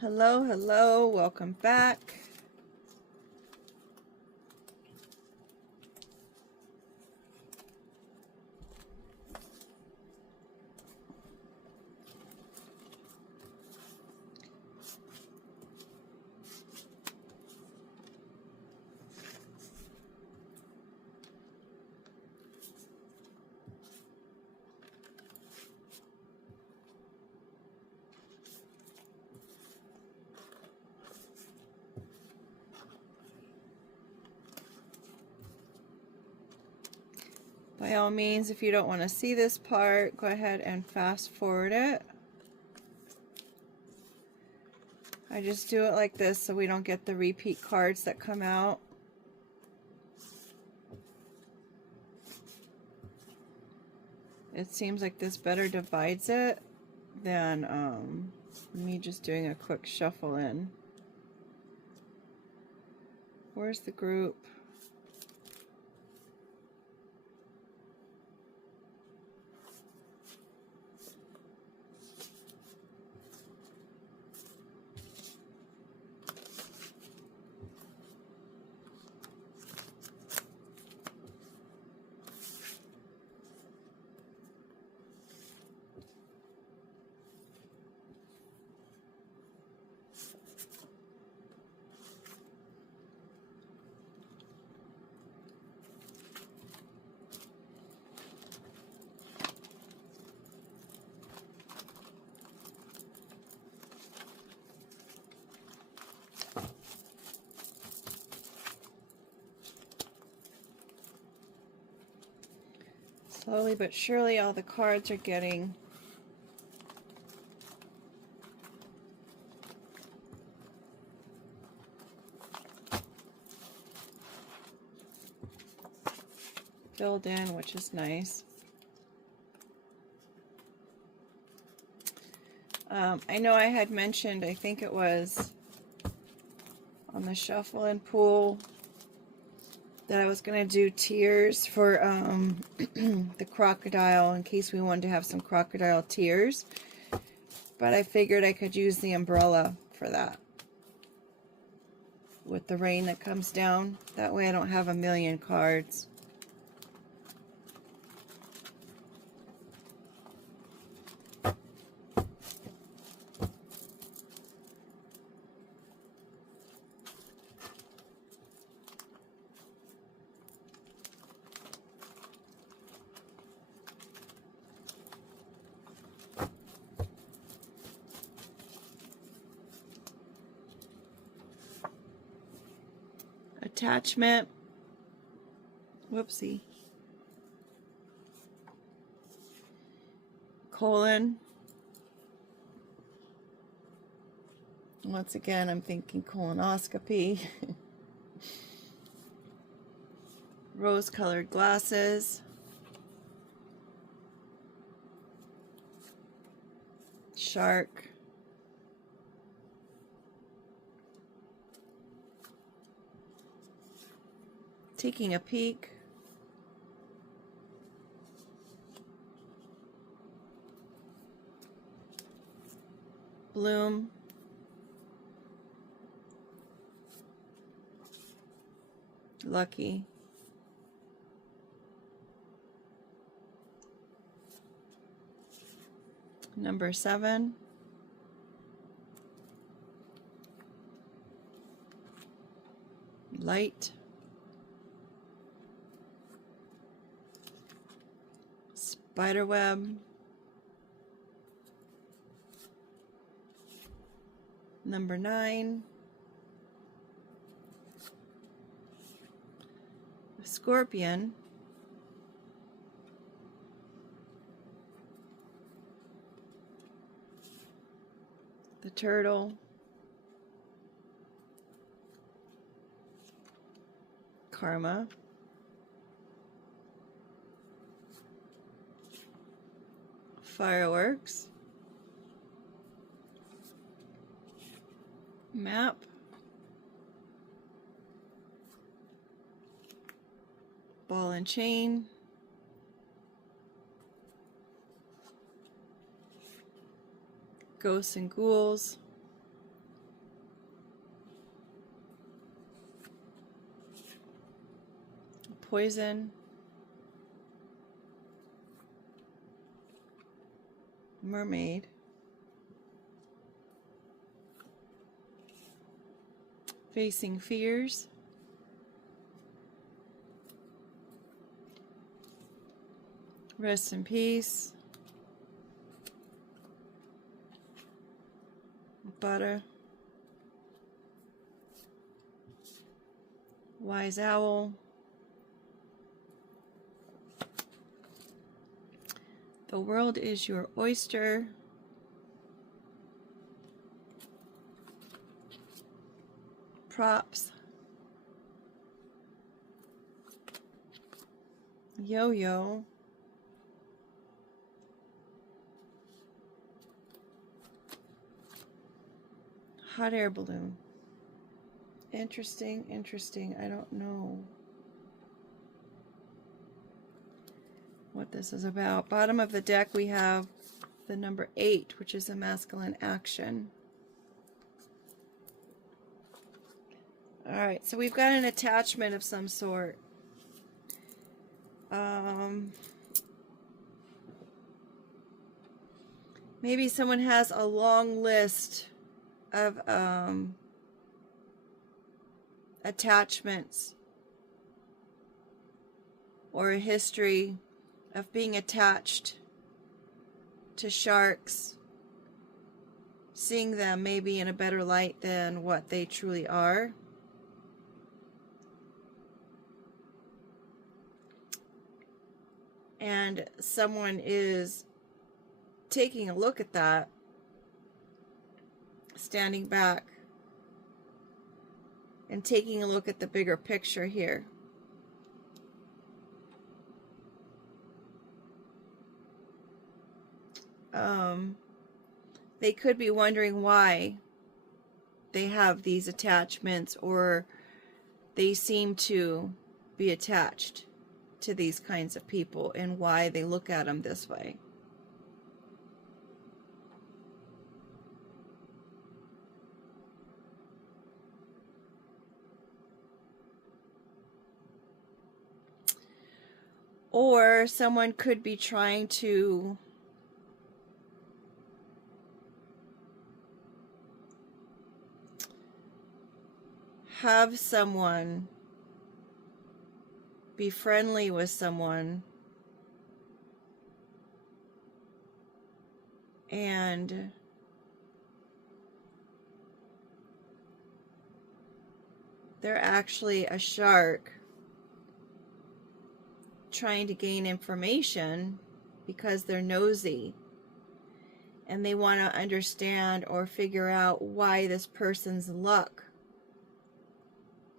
Hello, hello, welcome back. By all means, if you don't want to see this part, go ahead and fast forward it. I just do it like this so we don't get the repeat cards that come out. It seems like this better divides it than me just doing a quick shuffle in. Where's the group? Slowly but surely all the cards are getting filled in, which is nice. I know I had mentioned, I think it was on the shuffle and pool, that I was going to do tears for the crocodile in case we wanted to have some crocodile tears. But I figured I could use the umbrella for that with the rain that comes down. That way I don't have a million cards. Attachment. Whoopsie. Colon. Once again, I'm thinking colonoscopy. Rose-colored glasses. Shark. Taking a peek. Bloom. Lucky. Number 7. Light. Spiderweb. Number 9. Scorpion. The turtle. Karma. Fireworks. Map. Ball and chain. Ghosts and ghouls. poison. Mermaid. Facing fears. Rest in peace. Butter. Wise owl. The world is your oyster. Props. Yo-yo. Hot air balloon. Interesting, interesting. I don't know what this is about. Bottom of the deck we have the number 8, which is a masculine action. Alright, so we've got an attachment of some sort. Maybe someone has a long list of attachments or a history of being attached to sharks, seeing them maybe in a better light than what they truly are. And someone is taking a look at that, standing back and taking a look at the bigger picture here. They could be wondering why they have these attachments, or they seem to be attached to these kinds of people, and why they look at them this way. Or someone could be trying to have someone be friendly with someone, and they're actually a shark trying to gain information because they're nosy and they want to understand or figure out why this person's luck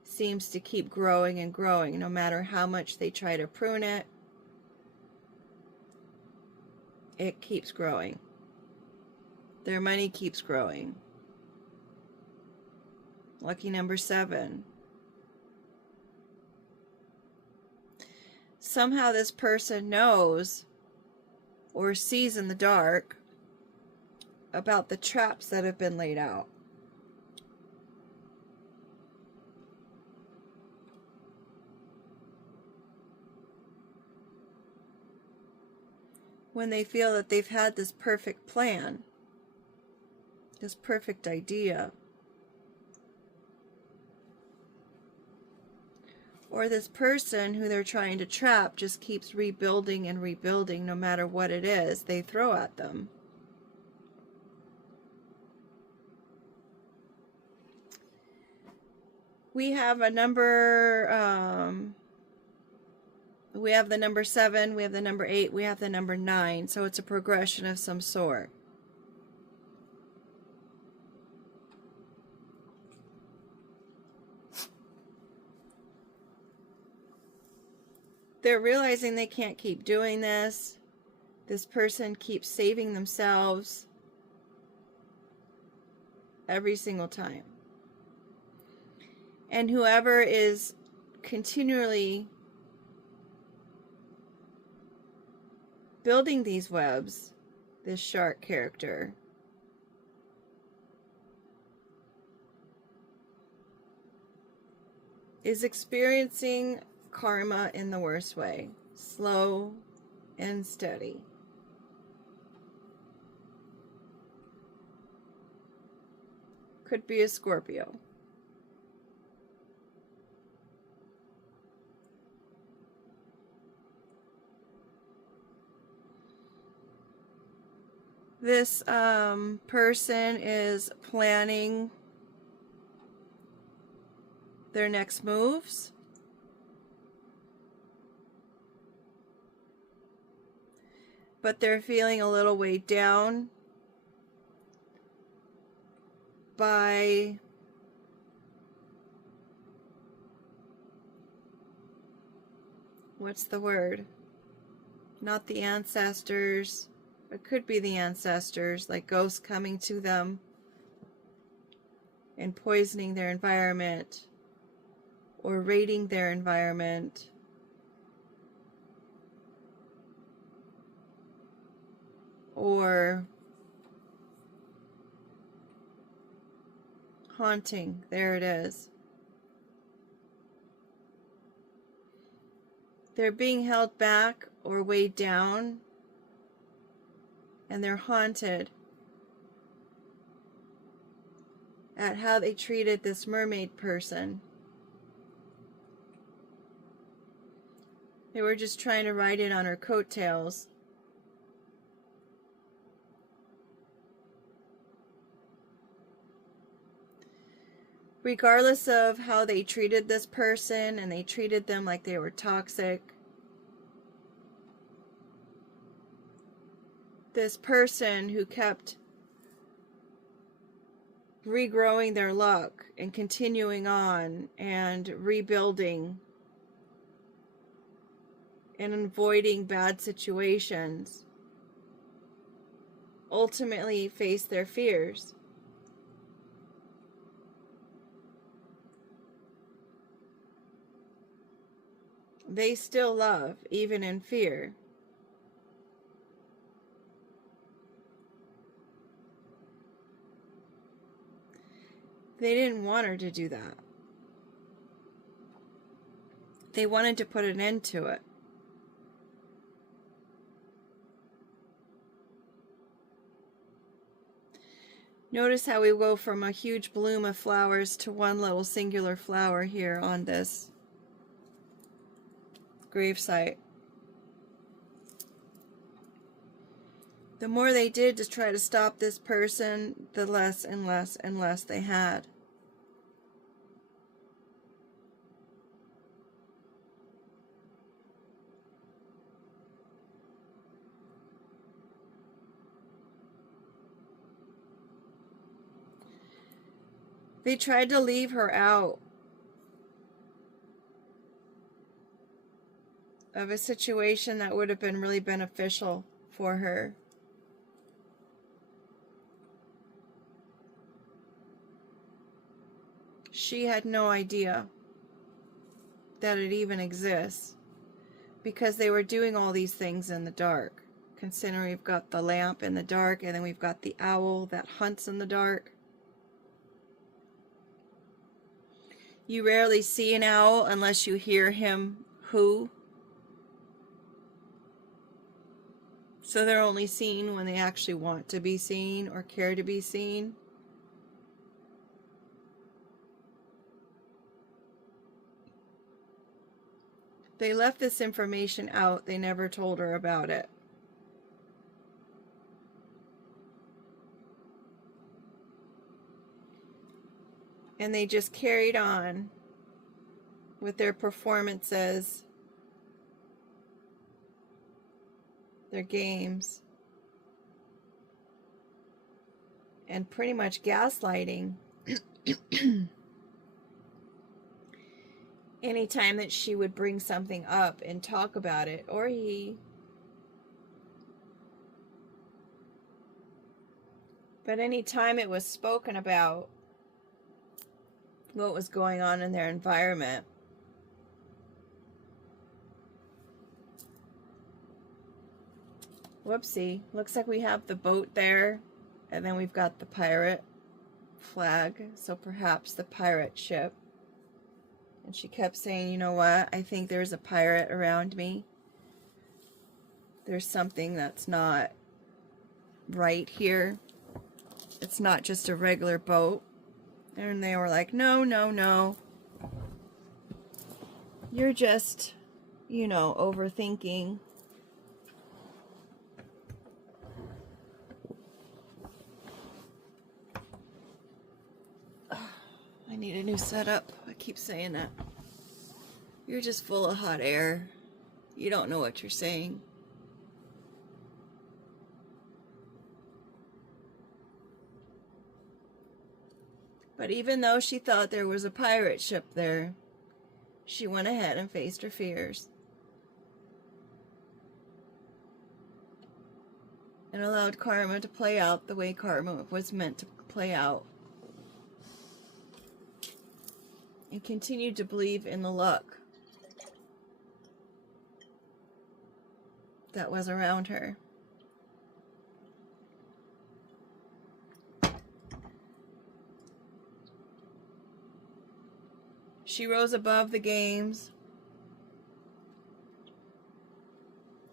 seems to keep growing and growing, no matter how much they try to prune it. It keeps growing. Their money keeps growing. Lucky number 7. Somehow this person knows or sees in the dark about the traps that have been laid out. When they feel that they've had this perfect plan, this perfect idea, or this person who they're trying to trap just keeps rebuilding and rebuilding no matter what it is they throw at them. We have a number, we have the number 7, we have the number 8, we have the number 9, so it's a progression of some sort. They're realizing they can't keep doing this. This person keeps saving themselves every single time. And whoever is continually building these webs, this shark character, is experiencing karma in the worst way. Slow and steady. Could be a Scorpio. This person is planning their next moves. But they're feeling a little weighed down by what's the word? Not the ancestors. It could be the ancestors, like ghosts coming to them and poisoning their environment or raiding their environment. Or haunting. There it is. They're being held back or weighed down, and they're haunted at how they treated this mermaid person. They were just trying to ride in on her coattails. Regardless of how they treated this person, and they treated them like they were toxic, this person who kept regrowing their luck and continuing on and rebuilding and avoiding bad situations ultimately faced their fears. They still love, even in fear. They didn't want her to do that. They wanted to put an end to it. Notice how we go from a huge bloom of flowers to one little singular flower here on this gravesite. The more they did to try to stop this person, the less and less and less they had. They tried to leave her out of a situation that would have been really beneficial for her. She had no idea that it even exists, because they were doing all these things in the dark. Considering we've got the lamp in the dark, and then we've got the owl that hunts in the dark. You rarely see an owl unless you hear him hoo. So they're only seen when they actually want to be seen or care to be seen. They left this information out. They never told her about it. And they just carried on with their performances, their games, and pretty much gaslighting. Anytime that she would bring something up and talk about it, or he. But anytime it was spoken about, what was going on in their environment, whoopsie, looks like we have the boat there, and then we've got the pirate flag, so perhaps the pirate ship And she kept saying, you know what? I think there's a pirate around me. There's something that's not right here. It's not just a regular boat. And they were like, no, no, no. You're just, you know, overthinking. I need a new setup. I keep saying that. You're just full of hot air. You don't know what you're saying. But even though she thought there was a pirate ship there, she went ahead and faced her fears. And allowed karma to play out the way karma was meant to play out. And continued to believe in the luck that was around her. She rose above the games,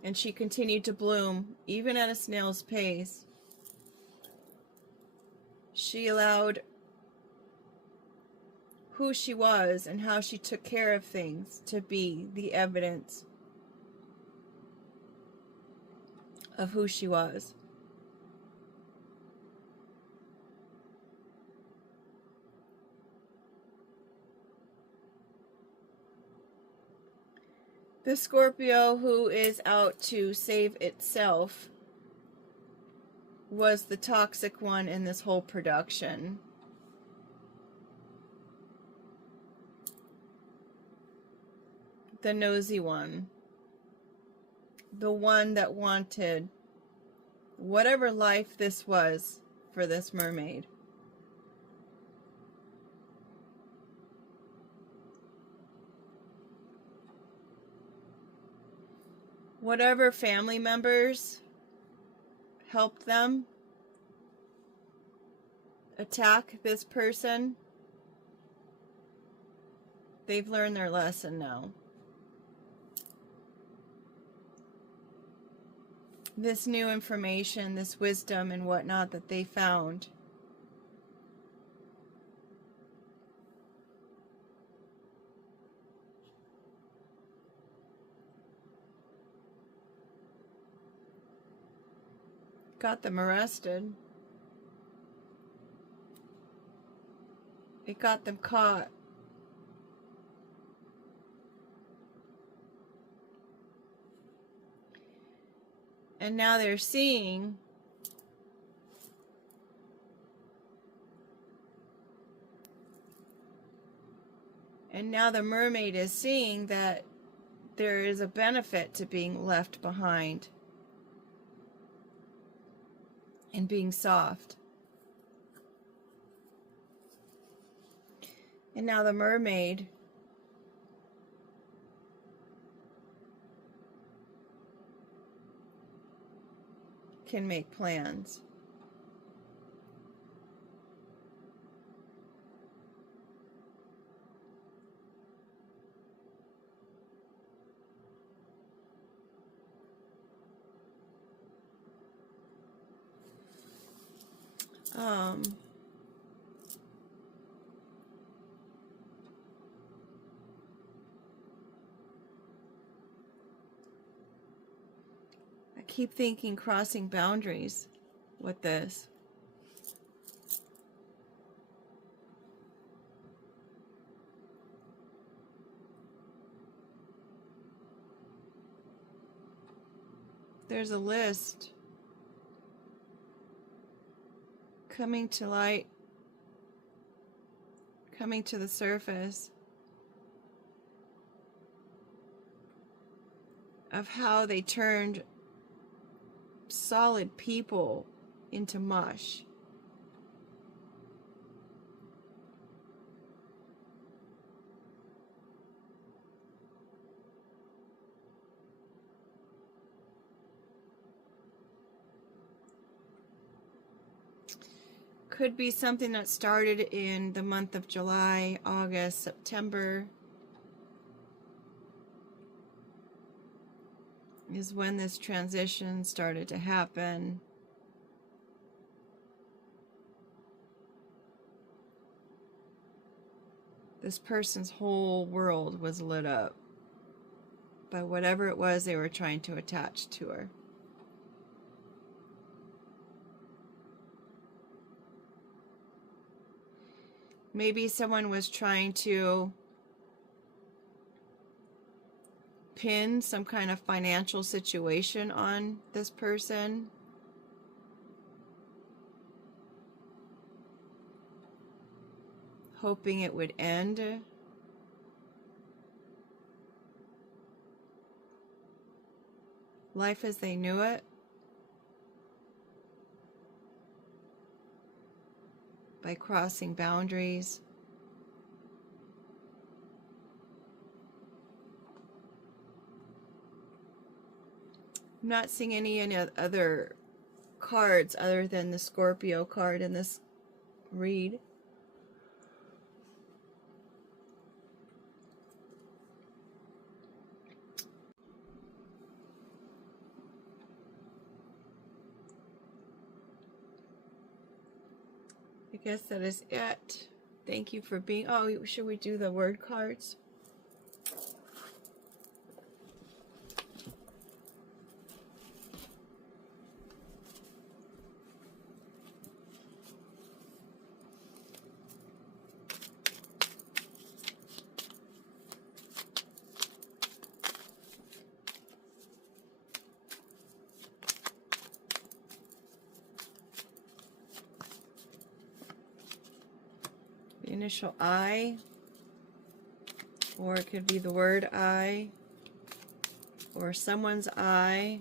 and she continued to bloom, even at a snail's pace. She allowed who she was and how she took care of things to be the evidence of who she was. The Scorpio who is out to save itself was the toxic one in this whole production. The nosy one. The one that wanted whatever life this was for this mermaid. Whatever family members helped them attack this person, they've learned their lesson now. This new information, this wisdom and whatnot that they found, got them arrested. It got them caught. And now they're seeing and now the mermaid is seeing that there is a benefit to being left behind and being soft. And now the mermaid can make plans. I keep thinking crossing boundaries with this. There's a list coming to light, coming to the surface of how they turned solid people into mush. Could be something that started in the month of July, August, September, is when this transition started to happen. This person's whole world was lit up by whatever it was they were trying to attach to her. Maybe someone was trying to pin some kind of financial situation on this person. Hoping it would end. Life as they knew it. By crossing boundaries. I'm not seeing any other cards other than the Scorpio card in this read. I guess that is it. Thank you for being... Oh, should we do the word cards? The initial I, or it could be the word I, or someone's I.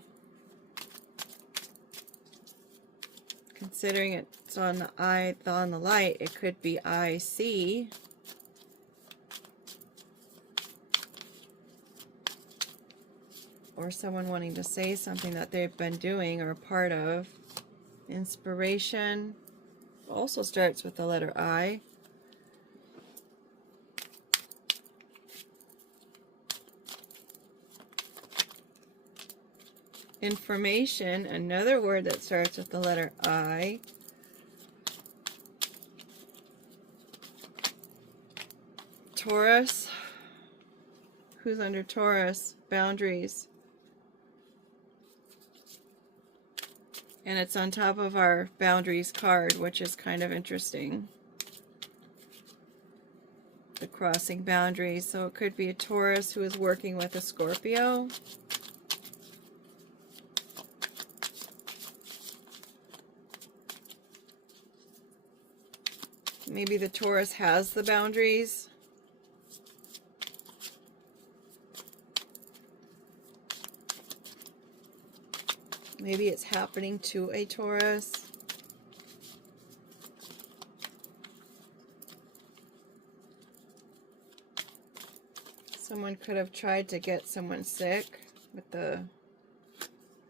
Considering it's on the eye, on the light, it could be I see. Or someone wanting to say something that they've been doing or a part of. Inspiration also starts with the letter I. Information, another word that starts with the letter I. Taurus. Who's under Taurus? Boundaries. And it's on top of our boundaries card, which is kind of interesting. The crossing boundaries. So it could be a Taurus who is working with a Scorpio. Maybe the Taurus has the boundaries. Maybe it's happening to a Taurus. Someone could have tried to get someone sick with the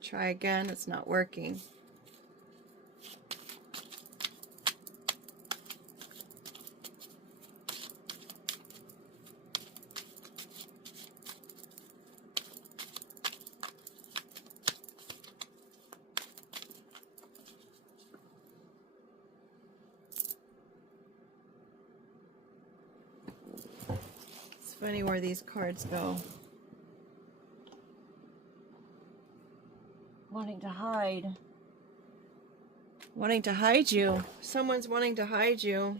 try again. It's not working. Funny where these cards go. Wanting to hide. Wanting to hide you. Someone's wanting to hide you.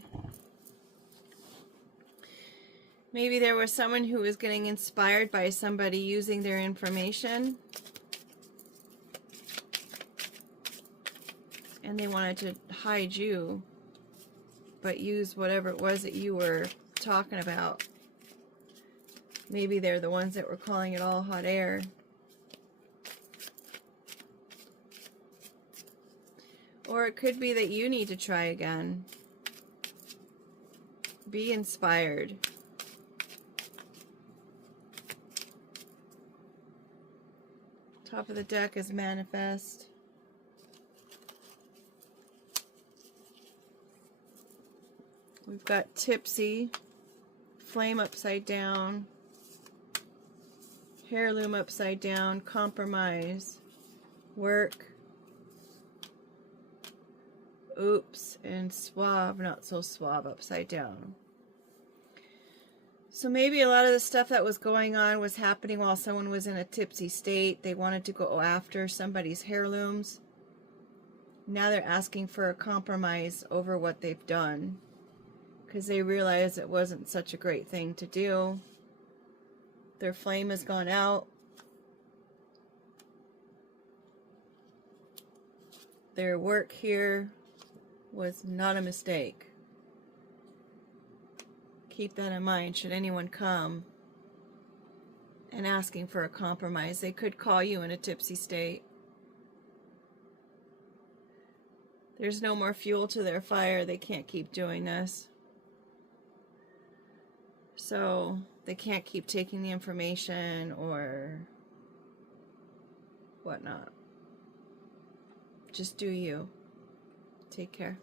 Maybe there was someone who was getting inspired by somebody using their information. And they wanted to hide you. But use whatever it was that you were talking about. Maybe they're the ones that were calling it all hot air. Or it could be that you need to try again. Be inspired. Top of the deck is manifest. We've got tipsy, flame upside down, Heirloom upside down, compromise, work, oops, and suave, not so suave, upside down. So maybe a lot of the stuff that was going on was happening while someone was in a tipsy state. They wanted to go after somebody's heirlooms. Now they're asking for a compromise over what they've done because they realize it wasn't such a great thing to do. Their flame has gone out. Their work here was not a mistake. Keep that in mind should anyone come and asking for a compromise. They could call you in a tipsy state. There's no more fuel to their fire. They can't keep doing this. So they can't keep taking the information or whatnot. Just do you. Take care.